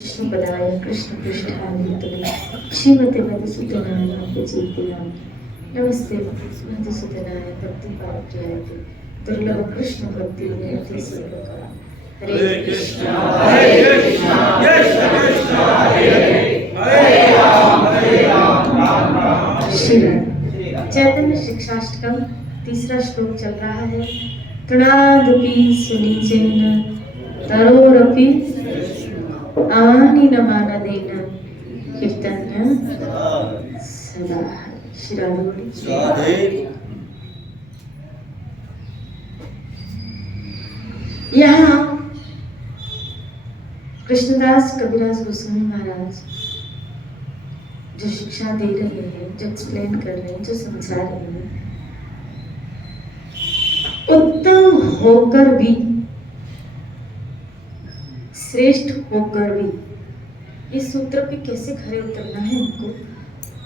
कृष्णपदाय कृष्णपृष्ठाय श्रीमते मधुसूदनाय प्रचेतयामि। नमस्ते मधुसूदनाय भक्तिपात्रयाय दुर्लभ कृष्ण भक्ति विनयते सर्वदा। हरे कृष्णा कृष्ण कृष्ण हरे राम राम श्री चैतन्य शिक्षाष्टकम तीसरा श्लोक चल रहा है। तृणादपि सुनिचेन तरोरपि आनी नमानदेन कीर्तन्य सदा। यहाँ कृष्णदास कबीरदास गोस्वामी महाराज जो शिक्षा दे रहे हैं, जो एक्सप्लेन कर रहे हैं, जो समझा रहे हैं, उत्तम होकर भी, श्रेष्ठ होकर भी, इस सूत्र पे कैसे खरे उतरना है हमको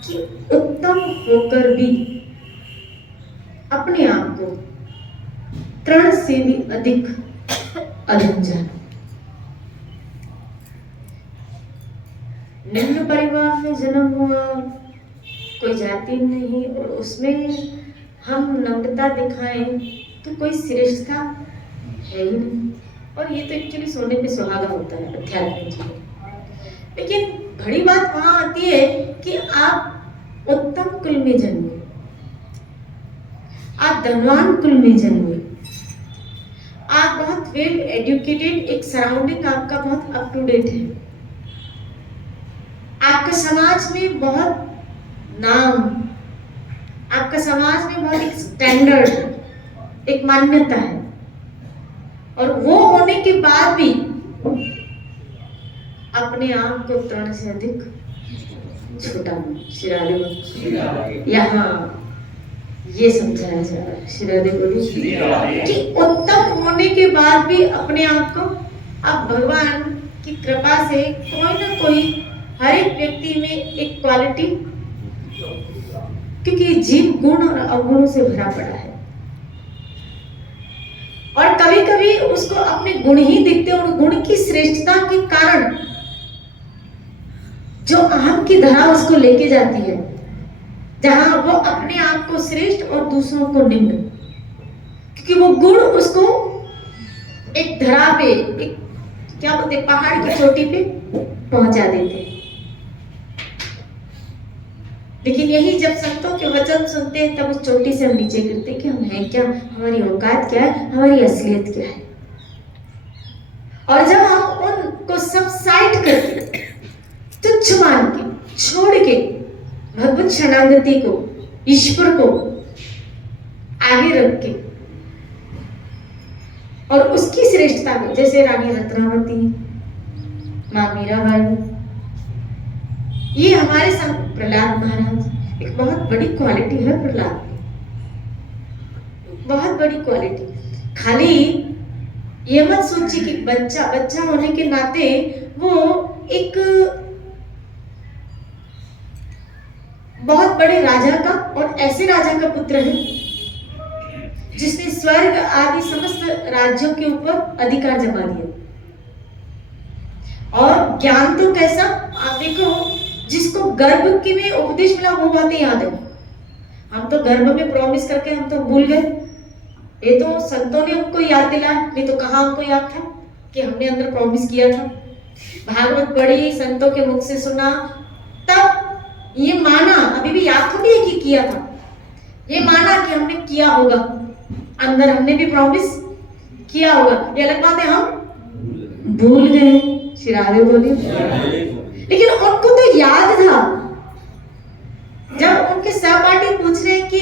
कि उत्तम होकर भी अपने आप को तृण से भी अधिक अधम जाना। निम्न परिवार में जन्म हुआ, कोई जाति नहीं, और उसमें हम नम्रता दिखाएं तो कोई श्रेष्ठता है ही नहीं। और ये तो एक्चुअली सोने पे सुहागा होता है अध्यात्म जीवन। लेकिन बड़ी बात वहां आती है कि आप उत्तम कुल में जन्मे, आप धनवान कुल में जन्मे, आप बहुत वेल एजुकेटेड, एक सराउंडिंग आपका बहुत अप टू डेट है, आपका समाज में बहुत नाम, आपका समाज में बहुत एक स्टैंडर्ड, एक मान्यता है, और वो होने के बाद भी अपने आप को तृण से अधिक छोटा शिरादे यहाँ ये समझाया जा रहा है। शिरादे बोली कि उत्तम होने के बाद भी अपने आप को, अब भगवान की कृपा से कोई ना कोई हर एक व्यक्ति में एक क्वालिटी, क्योंकि जीव गुण और अवगुणों से भरा पड़ा है, और कभी कभी उसको अपने गुण ही दिखते हैं, और गुण की श्रेष्ठता के कारण जो अहम की धरा उसको लेके जाती है, जहां वो अपने आप को श्रेष्ठ और दूसरों को निम्न, क्योंकि वो गुण उसको एक धरा पे, एक क्या बोलते, पहाड़ की चोटी पे पहुंचा देते हैं। लेकिन यही जब संतों के वचन सुनते हैं तब उस चोटी से हम नीचे गिरते कि हम हैं क्या, हमारी औकात क्या है, हमारी असलियत क्या है। और जब हम उनको सब साइड करके, तुच्छ मान के, छोड़ के भगवत शरणागति को, ईश्वर को आगे रख के, और उसकी श्रेष्ठता को, जैसे रानी रत्नावती, माँ मीराबाई, ये हमारे संत प्रहलाद महाराज, एक बहुत बड़ी क्वालिटी है प्रहलाद की, बहुत बड़ी क्वालिटी। खाली ये मत सोचिए कि बच्चा होने के नाते वो एक बहुत बड़े राजा का, और ऐसे राजा का पुत्र है जिसने स्वर्ग आदि समस्त राज्यों के ऊपर अधिकार जमा दिया। और ज्ञान तो कैसा, आप देखो, जिसको गर्भ के में उपदेश मिला वो बातें याद है। हम तो गर्भ में प्रॉमिस करके हम तो भूल गए, ये तो संतों ने हमको याद दिलाया, नहीं तो कहाँ हमको याद था कि हमने अंदर प्रॉमिस किया था। भागवत पढ़ी, संतों के मुख से सुना, तब ये माना, अभी भी याद थोड़ी है कि किया था, ये माना कि हमने किया होगा, अंदर हमने भी प्रॉमिस किया होगा। ये अलग बात है हम भूल गए। शिरादे बोली, लेकिन उनको तो याद था। जब उनके सहपाठी पूछ रहे हैं कि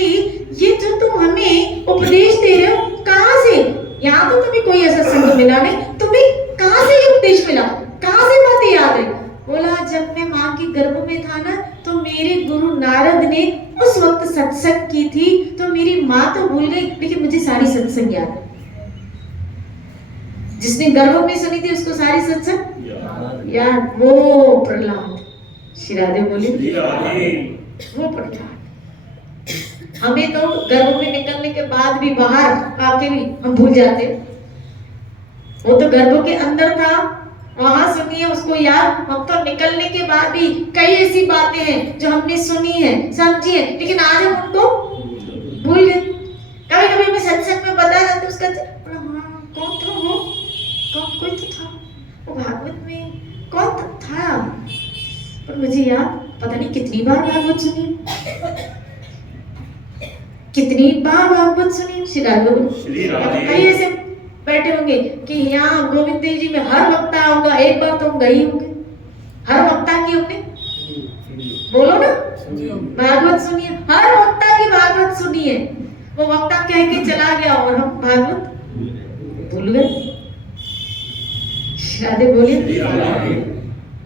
ये जो तुम हमें उपदेश दे रहे हो कहां से, यहाँ तो तुम्हें कोई ऐसा संग मिला नहीं, तुम्हें कहां से ये उपदेश मिला, कहां से बातें याद है? बोला, जब मैं माँ के गर्भ में था ना, तो मेरे गुरु नारद ने उस वक्त सत्संग की थी, तो मेरी माँ तो भूल गई, लेकिन मुझे सारी सत्संग याद है। जिसने गर्भ में सुनी थी उसको सारी सत्संग याद। वो प्रहलाद, शिरादे बोली, वो प्रहलाद। हमें तो गर्भ में निकलने के बाद भी, बाहर आके भी हम भूल जाते। वो तो गर्भ के अंदर था, वहां सुनिए उसको याद। हम तो निकलने के बाद भी कई ऐसी बातें हैं जो हमने सुनी है, समझी है, लेकिन आज हम उनको भूल गए। कभी कभी मैं सत्संग में बता रहा था उसका हाँ, कौन था वो, कौन कोई तो था वो भागवत में, कौन तो था, पर मुझे याद पता नहीं कितनी बार भागवत सुनी, कितनी बार भागवत सुनी। श्री राधे कई ऐसे बैठे होंगे कि यहाँ गोविंद देव जी में हर वक्ता होगा, एक बार तो हम गए होंगे, हर वक्ता की हमने बोलो ना भागवत सुनिए, हर वक्ता की भागवत सुनिए। वो वक्ता कह के चला गया और हम भागवत भूल गए। राधे बोलिए।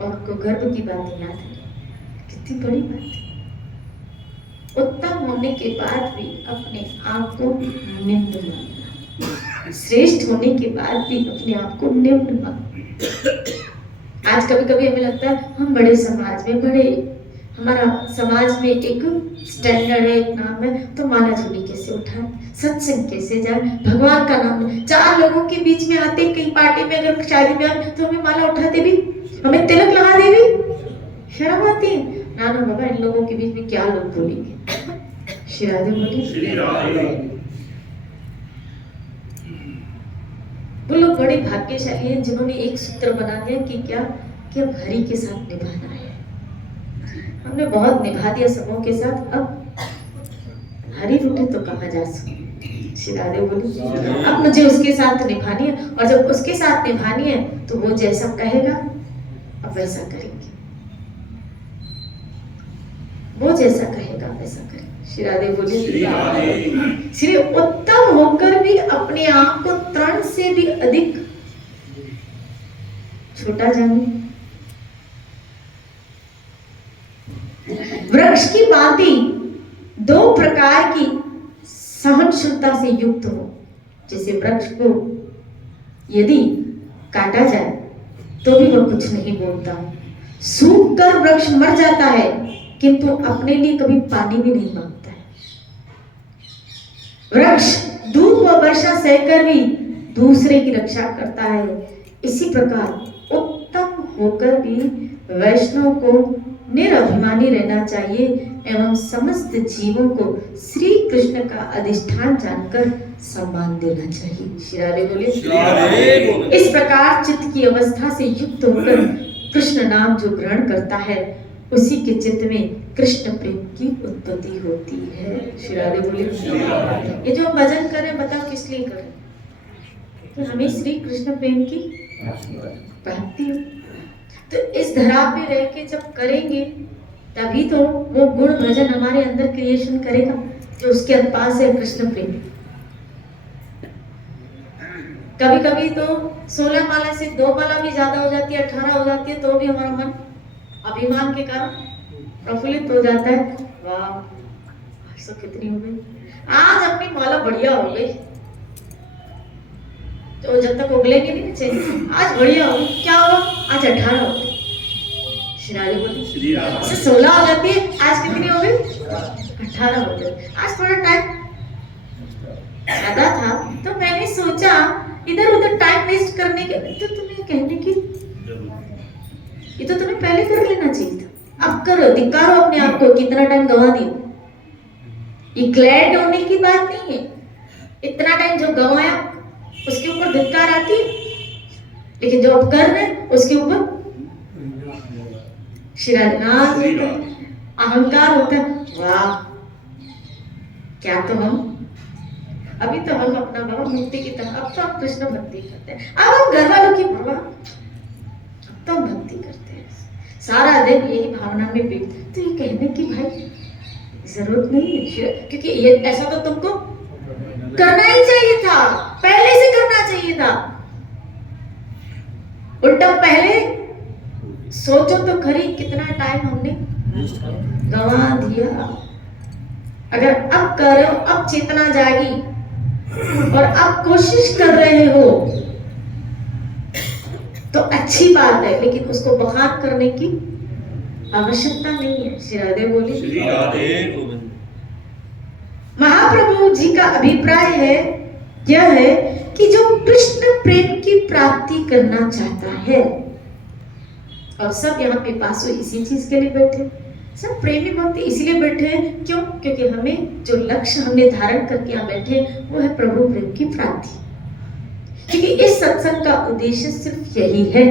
और को गर्व की बात याद है, कितनी बड़ी बात है। उत्तम होने के बाद भी अपने आप को निम्न मानना, श्रेष्ठ होने के बाद भी अपने आप को निम्न मानना। आज कभी कभी हमें लगता है हम बड़े समाज में, बड़े हमारा समाज में एक स्टैंडर्ड है, एक नाम है, तो माला झोली कैसे उठाए, सत्संग कैसे जाए, भगवान का नाम है। चार लोगों के बीच में आते, कहीं पार्टी में अगर शादी में आए तो हमें माला उठाते भी, हमें तिलक लगा दे भी शर्म आती है। ना ना बाबा, इन लोगों के बीच में क्या लोग बोलेंगे। श्री राधे बोलिए। वो लोग बड़े भाग्यशाली हैं जिन्होंने एक सूत्र बना दिया कि क्या, कि अब हरि के साथ निभाना है। हमने बहुत निभा दिया सबों के साथ, अब हरी रोटी तो कहाँ जा सकती। श्री राधे बोली। अब मुझे उसके साथ निभानी है, और जब उसके साथ निभानी है तो वो जैसा कहेगा अब वैसा करेंगे, वो जैसा कहेगा वैसा करेंगे। श्री राधे बोली। श्री उत्तम होकर भी अपने आप को तृण से भी अधिक छोटा जाने, वृक्ष की भांति दो प्रकार की सहनशीलता से युक्त हो। जैसे वृक्ष को यदि काटा जाए तो भी वह कुछ नहीं बोलता, सूख कर वृक्ष मर जाता है किंतु अपने लिए कभी पानी भी नहीं मांगता है। वृक्ष धूप व वर्षा सहकर भी दूसरे की रक्षा करता है। इसी प्रकार उत्तम होकर भी वैष्णव को निरभिमानी रहना चाहिए एवं समस्त जीवों को श्री कृष्ण का अधिष्ठान जानकर सम्मान देना चाहिए। श्री राधे बोलिए। इस प्रकार चित्त की अवस्था से युक्त होकर कृष्ण नाम जो ग्रहण करता है उसी के चित्त में कृष्ण प्रेम की उत्पत्ति होती है। श्री राधे बोलिए। ये जो हम भजन करें बताओ किस लिए करें, तो हमें श्री कृष्ण प्रेम की प्राप्ति हो। तो इस धरा पे रह के जब करेंगे तभी तो वो गुण भजन हमारे अंदर क्रिएशन करेगा जो उसके पास है कृष्ण प्रेम। कभी कभी तो 16 माला से 2 माला भी ज्यादा हो जाती है, 18 हो जाती है, तो भी हमारा मन अभिमान के कारण प्रफुल्लित हो जाता है। वाह सब कितनी हो गई, आज अपनी माला बढ़िया हो गई, तो जब तक उगलेंगे नहीं चाहिए, आज बढ़िया हो गई, क्या हुआ आज 18 हो गई। श्री राधे बोलिए। 16 हो जाती है, आज कितनी हो गई 18 हो गई। आज थोड़ा टाइम ज्यादा था तो मैंने सोचा इधर उधर टाइम वेस्ट करने के तो तुम्हें कहने की ये तो तुम्हें पहले कर लेना चाहिए था, अब करो, धिक्कारो अपने आप को, कितना टाइम गंवा दिया। ये ग्लैड होने की बात नहीं है, इतना टाइम जो गंवाया उसके ऊपर धिक्कार आती है, लेकिन जो अब कर रहे हैं उसके ऊपर शिरानाथ अहंकार होता है। वाह क्या तो हम अभी तो हम अपना बाबा मुक्ति की तरह, अब तो हम कृष्ण भक्ति करते हैं, अब हम घर वालों की परवाह, अब तो हम भक्ति करते हैं, सारा दिन यही भावना में बीतते। तो ये कहने की भाई जरूरत नहीं है, क्योंकि ये ऐसा तो तुमको करना ही चाहिए था, पहले से करना चाहिए था। उल्टा पहले सोचो तो खरी कितना टाइम हमने गंवा दिया। अगर अब कर रहे हो, अब चेतना जागी और अब कोशिश कर रहे हो तो अच्छी बात है, लेकिन उसको बहाल करने की आवश्यकता नहीं है। श्री राधे बोली। महाप्रभु जी का अभिप्राय है यह है कि जो कृष्ण प्रेम की प्राप्ति करना चाहता है और सब यहाँ पे पासो इसी चीज के लिए बैठे, सब प्रेमी भक्ति इसलिए बैठे हैं। क्यों? क्योंकि हमें जो लक्ष्य हमने धारण करके यहाँ बैठे वो है प्रभु प्रेम की प्राप्ति। क्योंकि इस सत्संग का उद्देश्य सिर्फ यही है।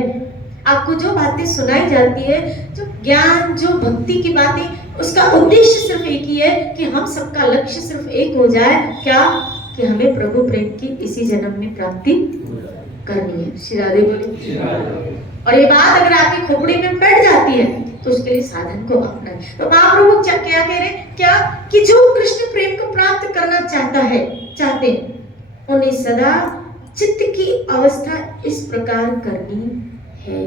आपको जो बातें सुनाई जाती है, जो ज्ञान, जो भक्ति की बातें, उसका उद्देश्य सिर्फ एक ही है कि हम सबका लक्ष्य सिर्फ एक हो जाए। क्या? कि हमें प्रभु प्रेम की इसी जन्म में प्राप्ति करनी है। श्री राधे बोले। और ये बात अगर आपकी खोपड़ी में बैठ जाती है तो उसके लिए साधन को अपनाएं। तो महाप्रभु क्या कह रहे हैं? क्या? कि जो कृष्ण प्रेम को प्राप्त करना चाहते हैं, उन्हें सदा चित्त की अवस्था इस प्रकार करनी है।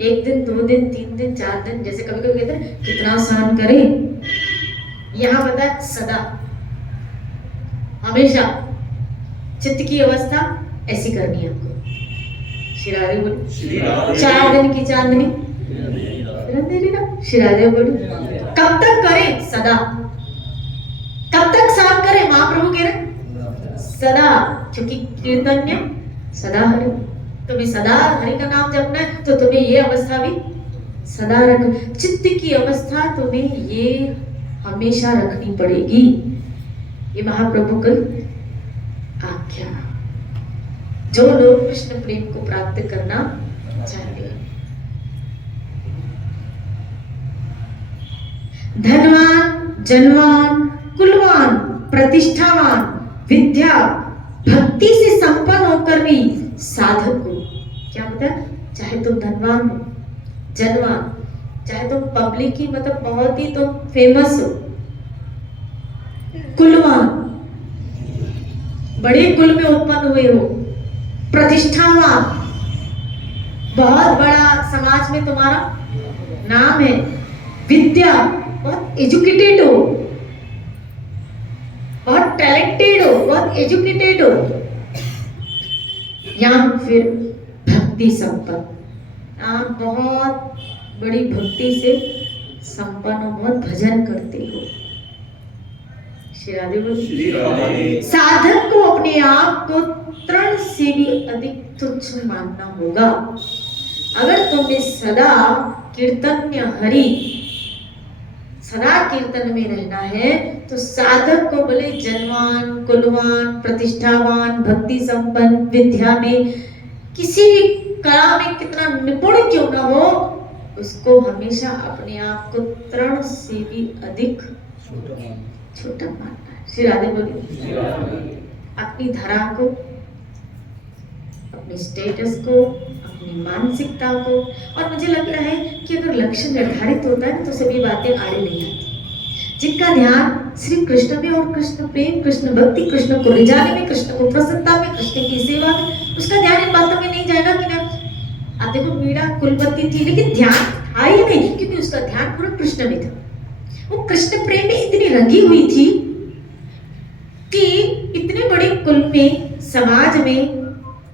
एक दिन, 2 दिन, 3 दिन, 4 दिन, जैसे कभी कभी कहते हैं कितना सहन करें, यहां बता सदा, हमेशा चित्त की अवस्था ऐसी करनी है आपको। श्री राधे बोली। 4 दिन की चांदनी अंधेरी ना। श्री राधे बोली। कब तक करें? सदा। कब तक सहन करें? महाप्रभु कह रहे सदा, क्योंकि कीर्तन्य सदा हरि। तुम्हें सदा हरि का नाम जपना है तो तुम्हें ये अवस्था भी सदा रख, चित्त की अवस्था तुम्हें ये हमेशा रखनी पड़ेगी। ये महाप्रभु की आज्ञा। जो लोग कृष्ण प्रेम को प्राप्त करना चाहते हैं, धनवान, जनवान, कुलवान, प्रतिष्ठावान, विद्या, भक्ति से संपन्न होकर भी साधक को, क्या बताया? चाहे तुम धनवान हो, जनवान, चाहे तुम पब्लिक की मतलब बहुत ही तुम फेमस हो, कुलवान, बड़े कुल में उत्पन्न हुए हो, प्रतिष्ठावान, बहुत बड़ा समाज में तुम्हारा नाम है, विद्या, बहुत एजुकेटेड हो, बहुत टैलेंटेड हो, बहुत एजुकेटेड हो, या फिर भक्ति संपन्न, आप बहुत बड़ी भक्ति से संपन्न हो, बहुत भजन करते हो। श्री राधे बोलिए। साधक को अपने आप को तृण से भी अधिक तुच्छ मानना होगा। अगर तुम्हें सदा कीर्तन्य हरि, सदा कीर्तन में रहना है तो साधक को भले जनवान, कुलवान, प्रतिष्ठावान, भक्ति संपन्न, विद्या में, किसी भी कला में कितना निपुण क्यों ना हो, उसको हमेशा अपने आप को तृण से भी अधिक छोटा मानना है। श्री राधे बोलिए। अपनी धरा को, अपने स्टेटस को, अपनी मानसिकता को, और मुझे लग रहा है कि अगर लक्ष्य निर्धारित होता है तो सभी बातें आड़े नहीं आती। जिनका ध्यान सिर्फ कृष्ण में और कृष्ण प्रेम, कृष्ण भक्ति, कृष्ण को रिझाने में, कृष्ण को प्रसन्नता में, कृष्ण की सेवा में, उसका ध्यान इन बातों में नहीं जाएगा कि मैं, आप देखो मीरा कुलपति थी लेकिन ध्यान था ही नहीं, क्योंकि उसका ध्यान पूरा कृष्ण में था। वो कृष्ण प्रेम में इतनी रंगी हुई थी कि इतने बड़े कुल में, समाज में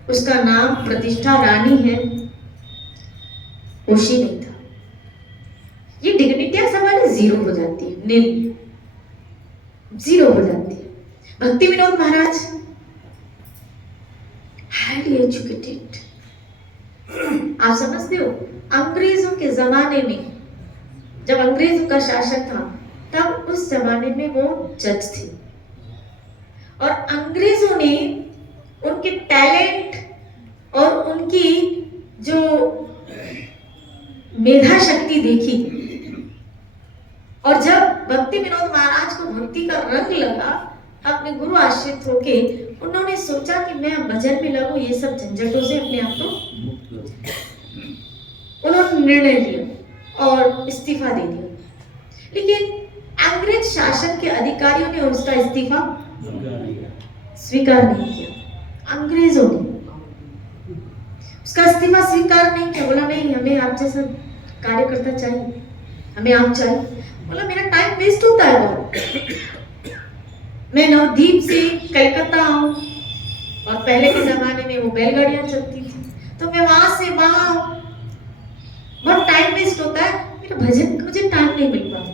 उसका नाम प्रतिष्ठा रानी है, होश ही नहीं था। ये डिग्निटियां सवाल जीरो हो जाती है, नील जीरो हो जाती है। भक्ति विनोद महाराज हाईली एजुकेटेड, आप समझते हो, अंग्रेजों के जमाने में, जब अंग्रेजों का शासन था, तब उस जमाने में वो जज थे, और अंग्रेजों ने उनके टैलेंट और उनकी जो मेधा शक्ति देखी, और जब भक्ति विनोद महाराज को भक्ति का रंग लगा, अपने गुरु आश्रित होके उन्होंने सोचा कि मैं भजन में लगूं, ये सब झंझटों से अपने आप को, उन्होंने निर्णय लिया और इस्तीफा दे दिया। लेकिन अंग्रेज शासन के अधिकारियों ने उसका इस्तीफा स्वीकार नहीं किया। अंग्रेजों ने उसका इस्तीफा स्वीकार नहीं किया, बोला नहीं, हमें आप जैसा कार्यकर्ता चाहिए, हमें आप चाहिए। बोला मेरा टाइम वेस्ट होता है बहुत, मैं नवद्वीप से कलकत्ता आऊं, और पहले के जमाने में वो बैलगाड़ियां चलती थी, तो मैं वहां से वहां, बहुत टाइम वेस्ट होता है, मेरा भजन, मुझे टाइम नहीं मिल पाता।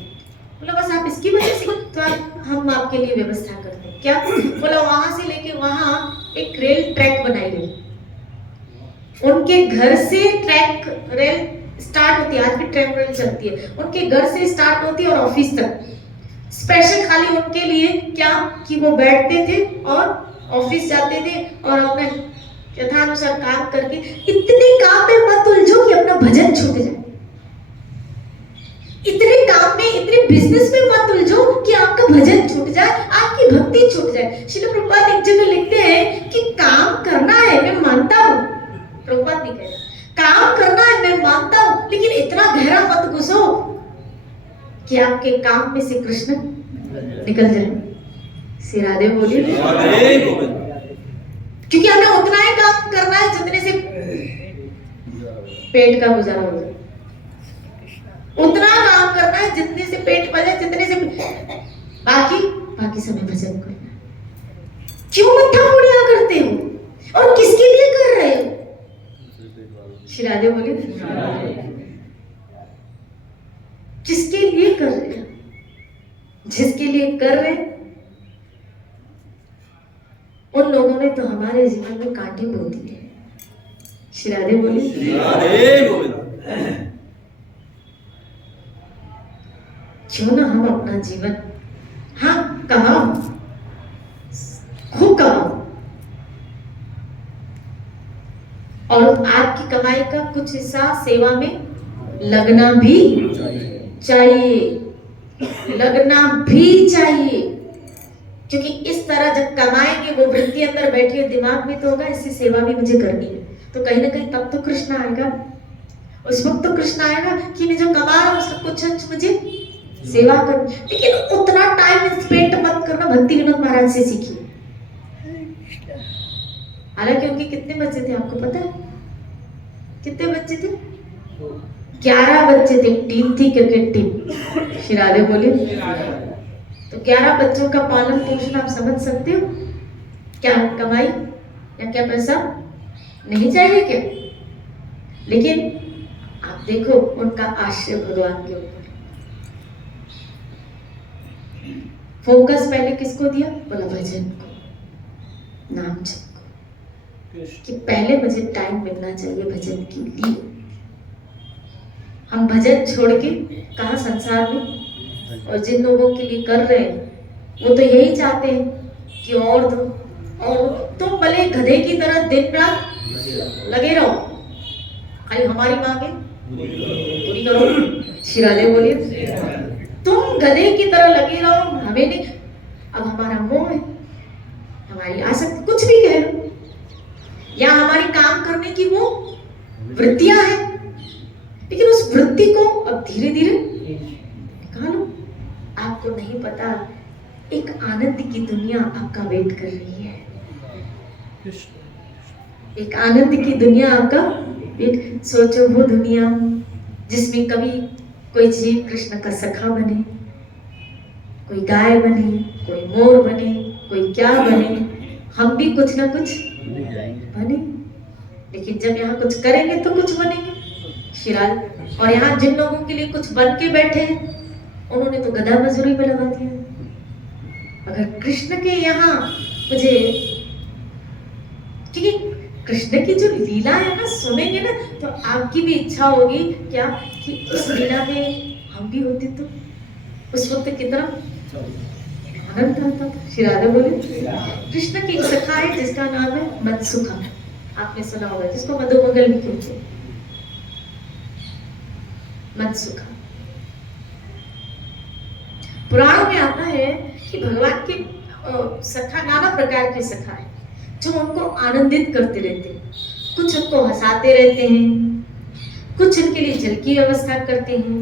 बोला बस आप इसकी वजह से, तो हम आपके लिए व्यवस्था करते हैं। क्या? बोला वहां से लेके वहां एक रेल ट्रैक बनाई गई, उनके घर से ट्रैक रेल स्टार्ट होती है, आज भी ट्रैक रेल चलती है, उनके घर से स्टार्ट होती है और ऑफिस तक स्पेशल खाली उनके लिए क्या कि वो बैठते थे और ऑफिस जाते थे और अपने यथानुसार काम करके। इतने काम में मत उलझो कि अपना भजन छूट जाए, इतने काम में इतने बिजनेस में मत उलझो कि आपका भजन छूट जाए, आपकी भक्ति छूट जाए। श्रील प्रभुपाद एक जगह लिखते हैं कि काम करना है मैं मानता हूं, प्रभुपाद नहीं कह रहे काम करना है मैं मानता हूं, लेकिन इतना गहरा मत घुसो कि आपके काम में से कृष्ण निकल जाए। श्री राधे बोलिए। क्योंकि हमें उतना ही काम करना है जितने से पेट का गुजारा हो जाए, उतना काम करना है जितने से पेट पले, जितने से बाकी समय भजन करना है। क्यों मत्था मुड़िया करते हो और किसके लिए कर रहे हो? श्री राधे बोले। किसके लिए कर रहे हो? जिसके लिए कर रहे उन लोगों ने तो हमारे जीवन में कांटे बो दिए। श्री राधे बोले। क्यों ना हम अपना जीवन कमाओ, खूब कमाओ और आपकी कमाई का कुछ हिस्सा सेवा में लगना भी चाहिए, लगना भी चाहिए। क्योंकि इस तरह जब कमाएंगे वो वृत्ति अंदर बैठी है, दिमाग में तो होगा इससे सेवा भी मुझे करनी है, तो कहीं ना कहीं तब तो कृष्ण आएगा, उस वक्त तो कृष्ण आएगा कि मैं जो कमा रहा हूं उसका कुछ अंश मुझे सेवा कर। लेकिन उतना टाइम स्पेंड मत करना, भक्ति विनोद महाराज से सीखिए। हालांकि उनके कितने बच्चे थे आपको पता है? कितने बच्चे थे? 11 बच्चे थे, टीम थी क्रिकेट टीम। श्री राधे बोले। तो 11 बच्चों का पालन पोषण आप समझ सकते हो, क्या कमाई या क्या पैसा नहीं चाहिए क्या? लेकिन आप देखो उनका आश्रय भगवान के ऊपर, फोकस पहले किसको दिया? बोला भजन को, नाम जप को, कि पहले मुझे टाइम मिलना चाहिए भजन के लिए। हम भजन छोड़ के कहा संसार में, और जिन लोगों के लिए कर रहे हैं वो तो यही चाहते हैं कि और दो और तुम भले गधे की तरह दिन रात लगे रहो, खाली हमारी मांगे पूरी करो। श्री राधे बोलिए। तुम गधे की तरह लगे रहो, हमें नहीं। अब हमारा मोह है, हमारी आसक्ति, कुछ भी कह लो, या हमारी काम करने की वो वृत्तियां हैं, लेकिन उस वृत्ति को अब धीरे धीरे निकालो। आपको नहीं पता एक आनंद की दुनिया आपका वेट कर रही है, एक आनंद की दुनिया आपका वेट। सोचो वो दुनिया जिसमें कभी कोई जीव कृष्ण का सखा बने, कोई गाय बने, कोई मोर बने, कोई क्या बने, हम भी कुछ ना कुछ बने। लेकिन जब यहाँ कुछ करेंगे तो कुछ बनेंगे। शिराल और यहाँ जिन लोगों के लिए कुछ बन के बैठे हैं उन्होंने तो गधा मजदूरी में लगा दिया। अगर कृष्ण के यहाँ मुझे, क्योंकि कृष्ण की जो लीला है ना सुनेंगे ना तो आपकी भी इच्छा होगी क्या कि उस लीला में हम भी होते तो उस वक्त कितना आनंद आता था। श्री राधे बोले। कृष्ण की एक सखा है जिसका नाम है मत्सुखा, आपने सुना होगा, जिसको मधुमंगल भी कहते हैं। मत्सुखा पुराणों में आता है कि भगवान के सखा नाना प्रकार के सखा है जो उनको आनंदित करते रहते हैं। कुछ उनको हंसाते रहते हैं, कुछ उनके लिए जल की व्यवस्था करते हैं,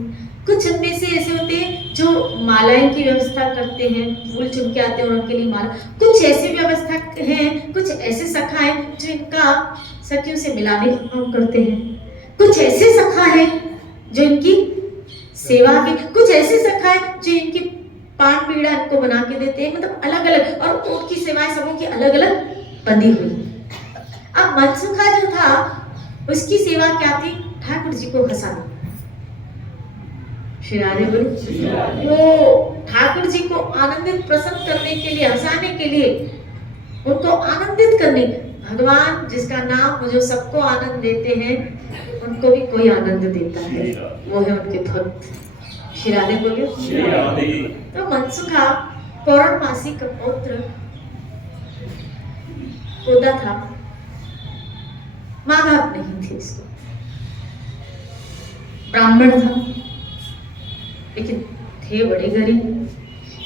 कुछ उनमें से ऐसे होते हैं जो मालाएं की व्यवस्था करते हैं, फूल चुन के आते हैं और उनके लिए माला। कुछ ऐसी व्यवस्था हैं, कुछ ऐसे सखा हैं जो इनका सखियों से मिलाने का काम करते हैं। कुछ ऐसे सखा हैं जो इनकी सेवा के, कुछ ऐसे सखा हैं जो इनकी पान पीड़ा इनको बना के देते हैं। मतलब अलग अलग, और उनकी सेवाएं सबों की अलग अलग बंधी हुई। अब मनसुखा जो था उसकी सेवा क्या थी? ठाकुर जी को हंसाना। श्री राधे बोले। वो ठाकुर जी को आनंदित प्रसन्न करने के लिए, हंसाने के लिए, उनको आनंदित करने, भगवान जिसका नाम मुझे सबको आनंद देते हैं, उनको भी कोई आनंद देता है, वो है उनके भक्त। श्री राधे बोले। तो मनसुखा पौर्णमासी का पुत्र होता था, माँ बाप नहीं थे इसको, ब्राह्मण था लेकिन थे बड़े गरीब।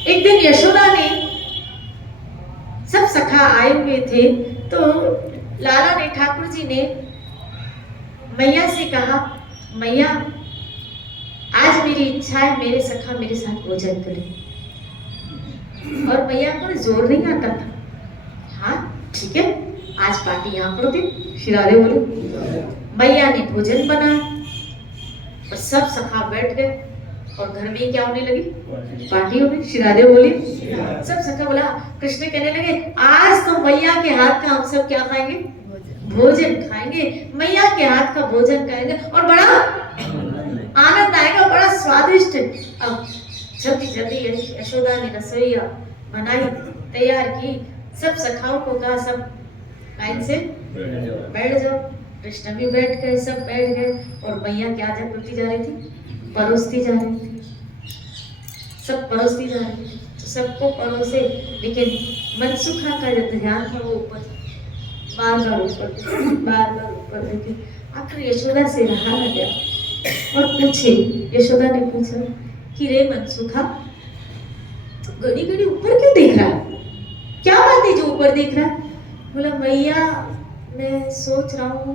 एक दिन यशोदा ने, सब सखा आए हुए थे, तो लाला ने, ठाकुर जी ने मैया से कहा, मैया आज मेरी इच्छा है मेरे सखा मेरे साथ भोजन करें। और मैया को जोर नहीं आता था, हाँ ठीक है आज पार्टी यहाँ पर थी। श्री राधे बोले। मैया ने भोजन बनाया और सब सखा बैठ गए और घर में क्या होने लगी, पार्टी हो गई। श्री राधे बोली। सब सखा बोला, कृष्ण कहने लगे आज तो मैया के हाथ का हम सब क्या खाएंगे, भोजन खाएंगे, मैया के हाथ का भोजन खाएंगे और बड़ा आनंद आएगा, बड़ा स्वादिष्ट। अब जल्दी जल्दी यशोदा ने रसोईया बनाई, तैयार की, सब सखाओं को कहा सब लाइन से बैठ जाओ। कृष्ण भी बैठ गए, सब बैठ गए और मैया क्या करती जा रही थी, परोसती जा रही थी, सब परोसती जा रही थी, तो सबको परोसे। लेकिन मनसुखा का जो ध्यान था वो ऊपर, बार बार ऊपर देखे। आखिर यशोदा से रहा न गया और पूछे, यशोदा ने पूछा कि रे मनसुखा तो घड़ी घड़ी ऊपर क्यों देख रहा है, क्या बात है जो ऊपर देख रहा है। बोला मैया मैं सोच रहा हूँ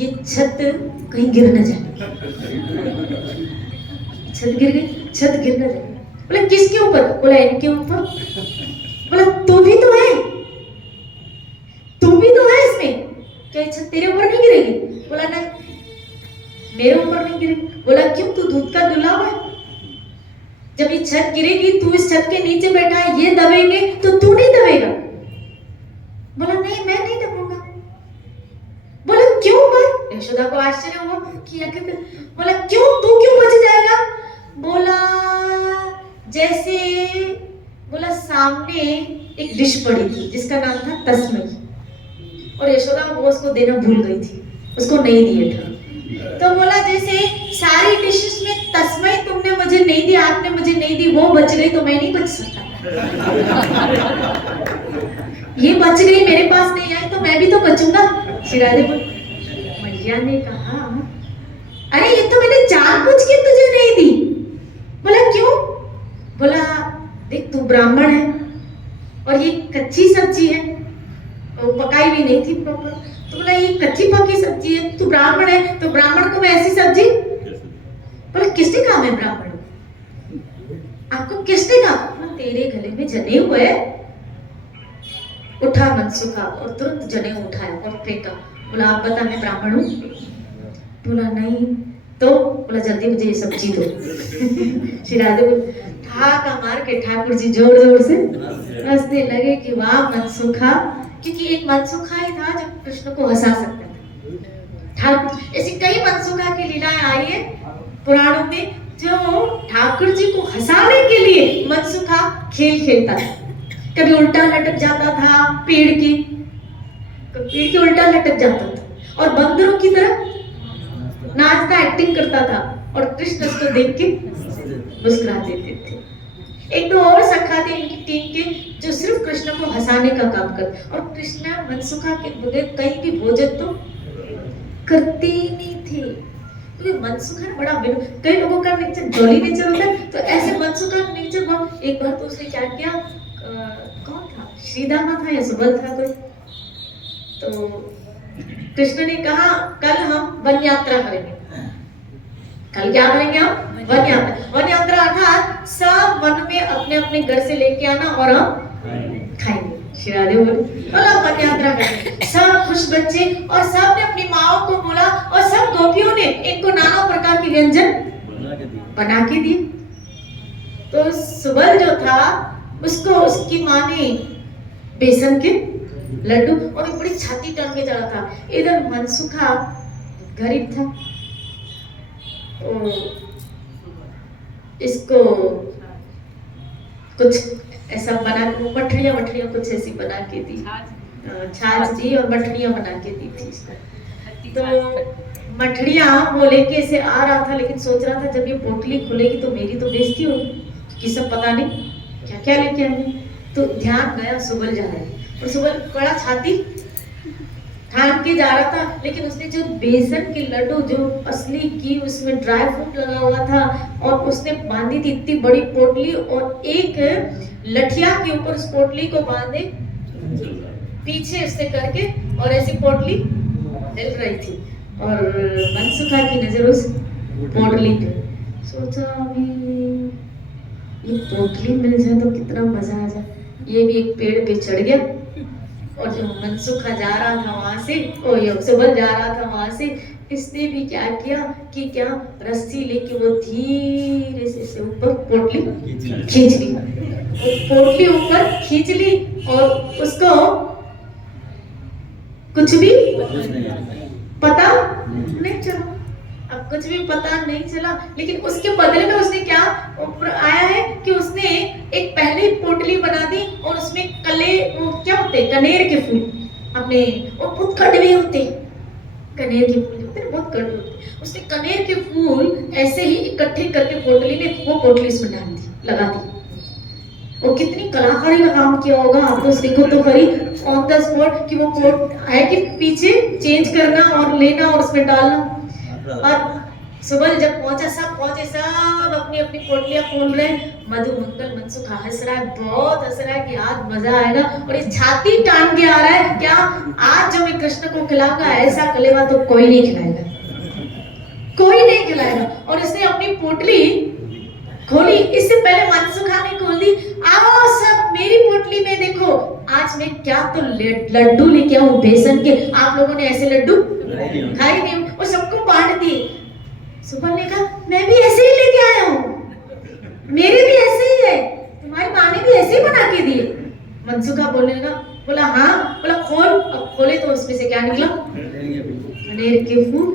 ये छत कहीं गिर न जाए, छत गिर गई, छत गिर न जाए। बोला किसके ऊपर, बोला इनके ऊपर। बोला तू भी तो है, तू भी तो है इसमें, क्या छत तेरे ऊपर नहीं गिरेगी। बोला नहीं मेरे ऊपर नहीं गिरेगी। बोला क्यों, तू दूध का दूल्हा है, जब ये छत गिरेगी तू इस छत के नीचे बैठा है, ये दबेंगे तो तू नहीं दबेगा। बोला नहीं मैं नहीं दबूंगा। बोला क्यों भाई, यशोदा को आश्चर्य हुआ कि आखिर, बोला क्यों, तू क्यों बच जाएगा। बोला जैसे, बोला सामने एक डिश पड़ी थी जिसका नाम था तस्मई, और यशोदा वो उसको देना भूल गई थी, उसको नहीं दिए थे। तो बोला जैसे सारी डिशेस में तस्मई तुमने मुझे नहीं दी, आपने मुझे नहीं दी, वो बच गई तो मैं नहीं बच सकता। ये बच गई मेरे पास नहीं आई तो मैं भी तो बचूंगा। श्री राधे मैया ने कहा अरे ये तो मैंने जानबूझ के तुझे नहीं दी। बोला क्यों। बोला देख तू ब्राह्मण है और ये कच्ची सब्जी है, वो पकाई भी नहीं थी प्रॉपर, तो बोला ये कच्ची पकी सब्जी है, तू ब्राह्मण है तो ब्राह्मण को मैं ऐसी सब्जी। बोला किसने कहा मैं ब्राह्मण हूं, आपको किसने कहा। तेरे गले में जने हुए। उठा मनसुखा और तुरंत जने उठाया और फेंका। बोला आप बता मैं ब्राह्मण हूं। बोला नहीं तो। बोला जल्दी मुझे ये सब्जी दो। श्री राधे ठाका मार के ठाकुर जी जोर जोर से हंसने लगे कि वाह मनसुखा, क्योंकि एक मनसुखा ही था जो कृष्ण को हंसा सकता था। ठाकुर ऐसी कई मनसुखा की लीलाएं आई है पुराणों में, जो ठाकुर जी को हंसाने के लिए मनसुखा खेल खेलता था। कभी उल्टा लटक जाता था पेड़ के उल्टा लटक जाता था और बंदरों की तरह नाचता, एक्टिंग करता था और कृष्ण उसको देख के मुस्कुरा देते थे। एक दो और सखा थे इनकी टीम के जो सिर्फ कृष्ण को हंसाने का काम करते, और कृष्ण मनसुखा के बगैर कहीं भी भोजन तो करते ही नहीं थे। क्योंकि मनसुखा बड़ा कई लोगों का नेचर जॉली नेचर होता है, तो ऐसे मनसुखा का नेचर बहुत। एक बार तो उसने क्या किया, कौन था, श्रीदामा था या सुभद्रा कोई, तो कृष्ण ने कहा कल हम वन यात्रा करेंगे। कल क्या करेंगे हम, वन यात्रा। वन यात्रा अर्थात सब वन में अपने अपने घर से लेके आना और हम खाएंगे। श्री राधे बोले वन यात्रा करेंगे। सब खुश बच्चे और सब ने अपनी माओ को बोला और सब गोपियों ने इनको नाना प्रकार के व्यंजन बना के दिए। तो सुबल जो था उसको उसकी माँ ने बेसन के लड्डू और एक बड़ी छाती टन के चढ़ा था। इधर मनसुखा गरीब था, इसको कुछ ऐसा बना, मठरिया कुछ ऐसी बना के दी छाछ जी और मठड़ियाँ बना के दी थी इसको। तो मठड़ियाँ वो लेके से आ रहा था, लेकिन सोच रहा था जब ये पोटली खुलेगी तो मेरी तो बेइज्जती होगी, क्योंकि सब पता नहीं क्या क्या लेके आए। तो ध्यान गया सुबल जा रहा है, और सुबल बड़ा छाती ठान के जा रहा था, लेकिन उसने जो बेसन के लड्डू जो असली की उसमें ड्राई फ्रूट लगा हुआ था, और उसने बांधी थी इतनी बड़ी पोटली, और एक लठिया के ऊपर उस पोटली को बांधे पीछे उससे करके, और ऐसी पोटली हिल रही थी, और मनसुखा की नजर उस पोटली पे। सोचा अभी ये पोटली मिल जाए तो कितना मजा आ जाए। ये भी एक पेड़ पे चढ़ गया, और जो मनसुखा जा रहा था वहां से, ओ ये सुबल जा रहा था वहां से, इसने भी क्या किया कि क्या रस्सी लेके वो धीरे से ऊपर पोटली खींच ली, वो पोटली ऊपर खींच ली, और उसको कुछ भी पता नहीं चला। अब कुछ भी पता नहीं चला, लेकिन उसके बदले में उसने क्या ऊपर आया है कि उसने एक पहले पोटली बना दी, और उसमें कले वो क्या होते हैं कनेर के फूल, अपने वो बहुत कड़वे होते हैं, कनेर के फूल होते हैं बहुत कड़वे होते हैं, उसने कनेर के फूल ऐसे ही इकट्ठे करके पोटली में वो पोटली उसमें डाल दी, लगा दी। वो कितनी कलाकारी का काम किया होगा, आप तो देखो तो करी ऑन द स्पॉट कि वो पोट है कि पीछे चेंज करना और लेना और उसमें डालना। और सुबह जब पहुंचा, सब पहुंचे, सब अपनी अपनी पोटलियां खोल रहे हैं। मधु मंगल मनसुखा हंस रहा है, बहुत हंस रहा है कि आज मजा आएगा, और ये छाती टांग के आ रहा है क्या, आज जो मैं कृष्ण को खिलाऊंगा ऐसा कलेवा तो कोई नहीं खिलाएगा, कोई नहीं खिलाएगा। और इसने अपनी पोटली खोली, इससे पहले मनसुखा ने खोल दी। आओ सब मेरी पोटली में देखो, आज मैं क्या तो लड्डू लेके आऊं बेसन के, आप लोगों ने ऐसे लड्डू खाए नहीं, और सबको बांट दिए। सुबह ने कहा मैं भी ऐसे ही लेके आया हूँ, मेरे भी ऐसे ही है, तुम्हारी माँ ने भी ऐसे ही बना के दिए। मनसुखा बोलने लगा, बोला हाँ, बोला खोल। अब खोले तो उसमें से क्या निकला, कनेर के फूल।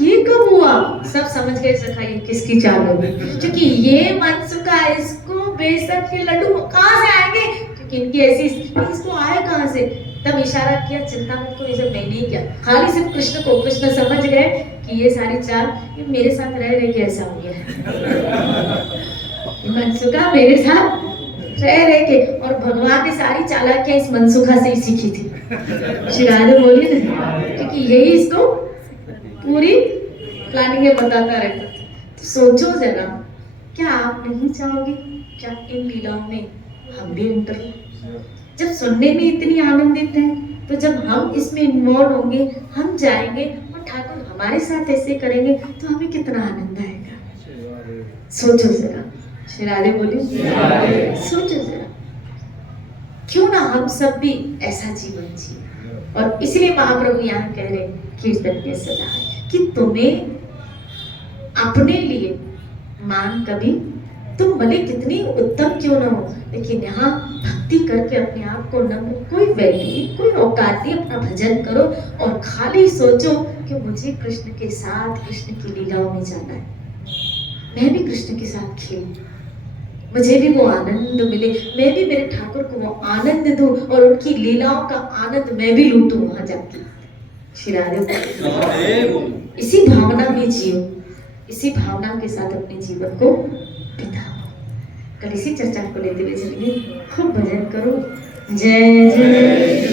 ये कब हुआ, सब समझ गए सखा ये किसकी चाल होगी, क्योंकि ये मनसुखा इसको बेसन के लड्डू कहाँ से आएंगे, क्योंकि इनकी ऐसी इसको आए कहाँ से। तब इशारा किया चिंता मत करो, ये सब मैंने ही किया, खाली सिर्फ कृष्ण को, कृष्ण समझ गए कि ये सारी चाल ये मेरे साथ रह रहे के ऐसा हो गया। मनसुखा मेरे साथ रह रहे के, और भगवान ने सारी चालाकियां इस मनसुखा से ही सीखी थी। श्री राधे बोली ना, क्योंकि यही इसको पूरी प्लानिंग बताता रहता था। तो सोचो जरा, क्या आप नहीं चाहोगे क्या इन लीलाओं में हम भी इंटर, जब सुनने में इतनी आनंदित हैं, तो जब हम इसमें इन्वॉल्व होंगे, हम जाएंगे और ठाकुर हमारे साथ ऐसे करेंगे तो हमें कितना आनंद आएगा। सोचो जरा, श्री राधे बोली सोचो जरा, क्यों ना हम सब भी ऐसा जीवन जिए। और इसलिए महाप्रभु यहाँ कह रहे कीर्तन के सदा कि तुम्हें अपने लिए मान कभी, तुम भले कितनी उत्तम क्यों ना हो, लेकिन यहाँ भक्ति करके अपने आप को नम्र, कोई वैल्यू कोई औकात नहीं, अपना भजन करो और खाली सोचो कि मुझे कृष्ण के साथ कृष्ण की लीलाओं में जाना है, मैं भी कृष्ण के साथ खेलूं, मुझे भी वो आनंद मिले, मैं भी मेरे ठाकुर को वो आनंद दूं और उनकी लीलाओं का आनंद मैं भी लूटूं वहां जाके। श्री राधे इसी भावना में जियो, इसी भावना के साथ अपने जीवन को बिताओ। कल इसी चर्चा को लेते हुए चलिए, खूब भजन करो। जय जय